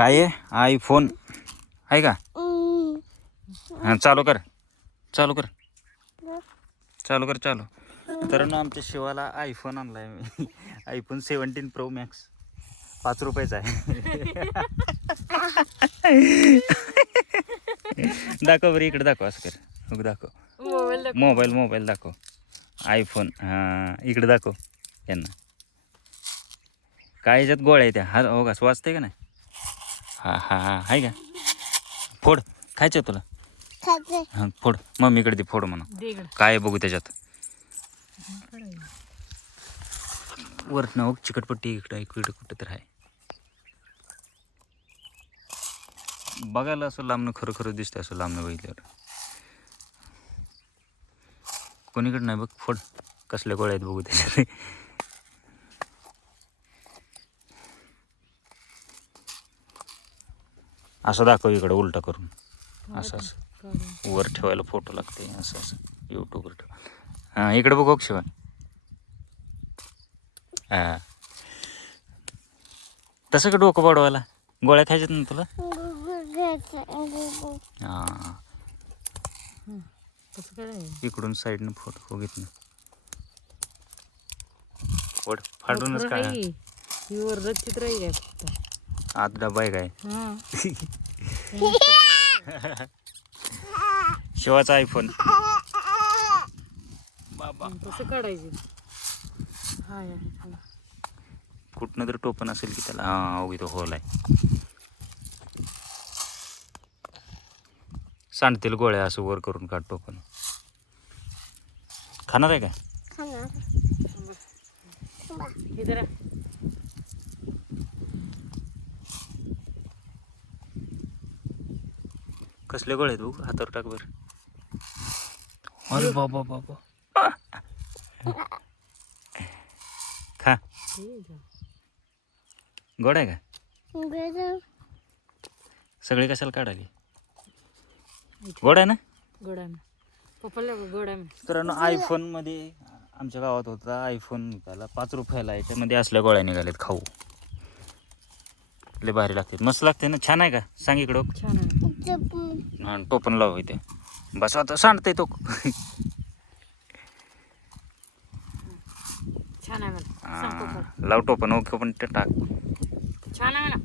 काय आहे? आयफोन आहे का? हां चालू कर चालू कर चालू कर चालू. तर आमच्या शिवाला आयफोन आणलाय मी. आयफोन 17 प्रो मॅक्स 5 रुपयाचा आहे. दाखव बरं इकडे दाखव असं कर. मग दाखव मोबाईल दाखव. आयफोन हां इकडे दाखव यांना. काय ह्याच्यात गोळ्या आहे त्या हा हो का वाचते का नाही? हा हा हा आहे का? फोड खायचं तुला? हां फोड मम्मीकडे दे फोड म्हणा. काय बघू त्याच्यात वरनं चिकटपट्टी इकडं कुठं तर आहे. बघायला असं लांबनं खरं खरं दिसतंय असं लांबनं बघितल्यावर. कोणीकडं नाही बघ फोड. कसल्या गोळ्या आहेत बघू त्याच्यात. असं दाखव इकडं उलटा करून. असं असं वर ठेवायला फोटो लागते असं असं यूट्यूबवर ठेवा. हां इकडे बघ शिवा. हां तसं का डोकं पाडवायला? गोळ्या खायच्यात ना तुला? हां इकडून साईडनं फोटो बघित ना. फोड फाडूनच काय चित्र आहे आत डबा आहे काय? शिवाचा आयफोन बाबा कसं काढायचं? कुठनं तर टोपण असेल की त्याला. हां तो होल आहे. सांडतील गोळ्या असं वर करून काढ टोपण. खाणार आहे काय? कसले गोळे आहेत बघ हातावर टाक बर. अरे बाबा बाबा खा. गोड आहे का? सगळे कशाला काढाली? गोड आहे ना? गोडाने पप्पाला गोडाने. तर आयफोन मध्ये आमच्या गावात होता आयफोन निघाला 5 रुपयाला. याच्यामध्ये असल्या गोळ्या निघाल्यात खाऊ. लय भारी लागते मस्त लागते ना. छान आहे का? सांग इकडं. छान आहे. हां टोपण लाव इथे. बस आता सांडते तो. छान आहे म्हणा. लाव टोपण ओके पण ते टाक. छान आहे म्हणा.